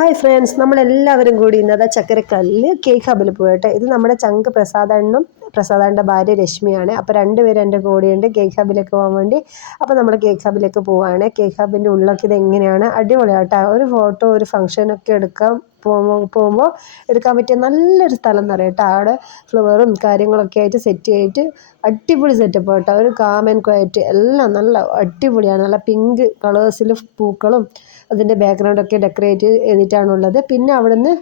Hi friends, നമ്മളെല്ലാവരും കൂടി ഇന്നത്തെ ചക്കരക്കല്ലിൽ കേക്ക് ഹബിൽ പോയിട്ട് ഇത് നമ്മുടെ ചങ്ക് പ്രസാദണ്ണും പ്രസാദാൻ്റെ ഭാര്യ രശ്മിയാണ്. അപ്പോൾ രണ്ടുപേരും എൻ്റെ കൂടെയുണ്ട് കേക്ക് ഹബിലേക്ക് പോകാൻ വേണ്ടി. അപ്പോൾ നമ്മൾ കേക്ക് ഹബിലേക്ക് പോവുകയാണ്. കേക്ക് ഹബിൻ്റെ ഉള്ളൊക്കെ ഇത് എങ്ങനെയാണ്, അടിപൊളിയാട്ടോ. ഒരു ഫോട്ടോ ഒരു ഫംഗ്ഷനൊക്കെ എടുക്കാൻ പോകുമ്പോൾ എടുക്കാൻ പറ്റിയ നല്ലൊരു സ്ഥലം എന്ന് പറയാം കേട്ടോ. അവിടെ ഫ്ലവറും കാര്യങ്ങളൊക്കെ ആയിട്ട് സെറ്റ് ചെയ്തിട്ട് അടിപൊളി സെറ്റപ്പ് കേട്ടോ. ഒരു കാം ആൻഡ് ക്വയറ്റ് എല്ലാം നല്ല അടിപൊളിയാണ്. നല്ല പിങ്ക് കളേഴ്സിൽ പൂക്കളും അതിൻ്റെ ബാക്ക്ഗ്രൗണ്ടൊക്കെ ഡെക്കറേറ്റ് ചെയ്തിട്ടാണുള്ളത്. പിന്നെ അവിടുന്ന്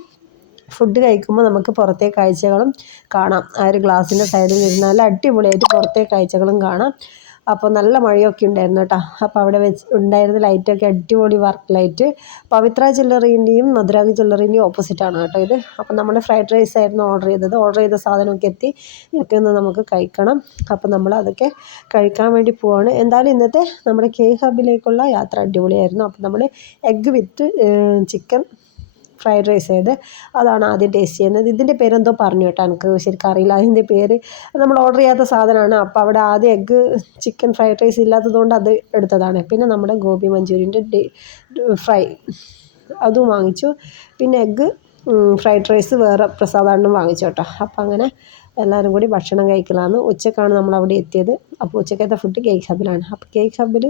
ഫുഡ് കഴിക്കുമ്പോൾ നമുക്ക് പുറത്തെ കാഴ്ചകളും കാണാം. ആ ഒരു ഗ്ലാസിൻ്റെ സൈഡിൽ ഇരുന്നാൽ അടിപൊളിയായിട്ട് പുറത്തെ കാഴ്ചകളും കാണാം. അപ്പോൾ നല്ല മഴയൊക്കെ ഉണ്ടായിരുന്നു കേട്ടോ. അപ്പോൾ അവിടെ വെച്ച് ഉണ്ടായിരുന്ന ലൈറ്റൊക്കെ അടിപൊളി വർക്ക് ലൈറ്റ്. പവിത്ര ജ്വല്ലറീൻ്റെയും മധുരാഗി ജ്വല്ലറീൻ്റെയും ഓപ്പോസിറ്റാണ് കേട്ടോ ഇത്. അപ്പോൾ നമ്മൾ ഫ്രൈഡ് റൈസ് ആയിരുന്നു ഓർഡർ ചെയ്തത്. ഓർഡർ ചെയ്ത സാധനമൊക്കെ എത്തി. ഇതൊക്കെ ഒന്ന് നമുക്ക് കഴിക്കണം. അപ്പോൾ നമ്മൾ അതൊക്കെ കഴിക്കാൻ വേണ്ടി പോവാണ്. എന്തായാലും ഇന്നത്തെ നമ്മുടെ കേക്ക് ഹബിലേക്കുള്ള യാത്ര അടിപൊളിയായിരുന്നു. അപ്പോൾ നമ്മൾ egg with chicken fried rice ചെയ്ത് അതാണ് ആദ്യം ടേസ്റ്റ് ചെയ്യുന്നത്. ഇതിൻ്റെ പേരെന്തോ പറഞ്ഞു കേട്ടോ, എനിക്ക് ശരിക്കും അറിയില്ല അതിൻ്റെ പേര്. നമ്മൾ ഓർഡർ ചെയ്യാത്ത സാധനമാണ്. അപ്പോൾ അവിടെ ആദ്യം എഗ്ഗ് ചിക്കൻ ഫ്രൈഡ് റൈസ് ഇല്ലാത്തതുകൊണ്ട് അത് എടുത്തതാണ്. പിന്നെ നമ്മുടെ ഗോബി മഞ്ചൂരിയൻ്റെ ഫ്രൈ അതും വാങ്ങിച്ചു. പിന്നെ എഗ്ഗ് ഫ്രൈഡ് റൈസ് വേറെ പ്രസാദാണ്ണും വാങ്ങിച്ചു കേട്ടോ. അപ്പോൾ അങ്ങനെ എല്ലാവരും കൂടി ഭക്ഷണം കഴിക്കലാണ്. ഉച്ചക്കാണ് നമ്മളവിടെ എത്തിയത്. അപ്പോൾ ഉച്ചക്കത്തെ ഫുഡ് കേക്ക് ഹബിലാണ്. അപ്പോൾ കേക്ക് ഹബിൽ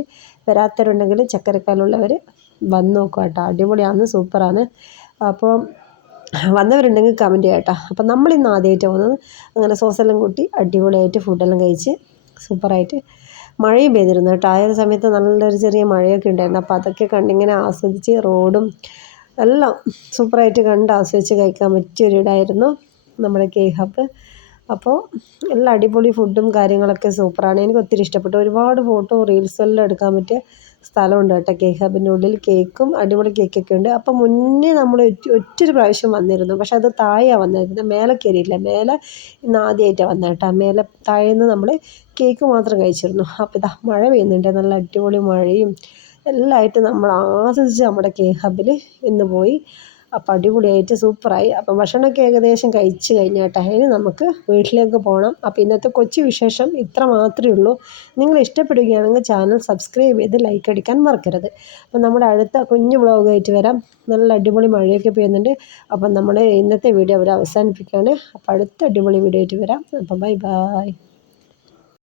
വരാത്തവരുണ്ടെങ്കിൽ ചക്കരക്കാലുള്ളവർ വന്ന് നോക്കുക കേട്ടോ. അടിപൊളിയാണ്, സൂപ്പറാണ്. അപ്പോൾ വന്നവരുണ്ടെങ്കിൽ കമൻറ്റ് ചെയ്യാം കേട്ടോ. അപ്പോൾ നമ്മളിന്ന് ആദ്യമായിട്ട് പോകുന്നത് അങ്ങനെ സോസെല്ലാം കൂട്ടി അടിപൊളിയായിട്ട് ഫുഡെല്ലാം കഴിച്ച് സൂപ്പറായിട്ട് മഴയും പെയ്തിരുന്നു കേട്ടോ. ആ ഒരു സമയത്ത് നല്ലൊരു ചെറിയ മഴയൊക്കെ ഉണ്ടായിരുന്നു. അപ്പോൾ അതൊക്കെ കണ്ടിങ്ങനെ ആസ്വദിച്ച് റോഡും എല്ലാം സൂപ്പറായിട്ട് കണ്ട് ആസ്വദിച്ച് കഴിക്കാൻ പറ്റിയൊരിടായിരുന്നു നമ്മുടെ കേക്ക് ഹബ്. അപ്പോൾ എല്ലാം അടിപൊളി ഫുഡും കാര്യങ്ങളൊക്കെ സൂപ്പറാണ്. എനിക്ക് ഒത്തിരി ഇഷ്ടപ്പെട്ടു. ഒരുപാട് ഫോട്ടോ റീൽസും എല്ലാം എടുക്കാൻ പറ്റിയ സ്ഥലമുണ്ട് കേട്ടോ കേക്ക് ഹബിൻ്റെ ഉള്ളിൽ. കേക്കും അടിപൊളി കേക്കൊക്കെ ഉണ്ട്. അപ്പോൾ മുന്നേ നമ്മൾ ഒറ്റൊരു പ്രാവശ്യം വന്നിരുന്നു. പക്ഷെ അത് താഴെയാണ് വന്നിരുന്നത്, മേലെ കയറിയില്ല. മേലെ ഇന്ന് ആദ്യമായിട്ടാണ് വന്നത് കേട്ടോ. മേലെ താഴേന്ന് നമ്മൾ കേക്ക് മാത്രം കഴിച്ചിരുന്നു. അപ്പോൾ ഇതാ മഴ പെയ്യുന്നുണ്ട്, നല്ല അടിപൊളി മഴയും എല്ലാമായിട്ട് നമ്മൾ ആസ്വദിച്ച് നമ്മുടെ കേക്ക് ഹബിൽ ഇന്ന് പോയി. അപ്പോൾ അടിപൊളിയായിട്ട് സൂപ്പറായി. അപ്പം ഭക്ഷണമൊക്കെ ഏകദേശം കഴിച്ച് കഴിഞ്ഞ കേട്ടോ. ഇനി നമുക്ക് വീട്ടിലേക്ക് പോകണം. അപ്പോൾ ഇന്നത്തെ കൊച്ചു വിശേഷം ഇത്ര മാത്രമേ ഉള്ളൂ. നിങ്ങൾ ഇഷ്ടപ്പെടുകയാണെങ്കിൽ ചാനൽ സബ്സ്ക്രൈബ് ചെയ്ത് ലൈക്ക് അടിക്കാൻ മറക്കരുത്. അപ്പോൾ നമ്മുടെ അടുത്ത കുഞ്ഞു വ്ളോഗായിട്ട് വരാം. നല്ല അടിപൊളി മഴയൊക്കെ പെയ്യുന്നുണ്ട്. അപ്പം നമ്മൾ ഇന്നത്തെ വീഡിയോ അവിടെ അവസാനിപ്പിക്കുകയാണ്. അപ്പോൾ അടുത്ത അടിപൊളി വീഡിയോ ആയിട്ട് വരാം. അപ്പം ബൈ ബൈ.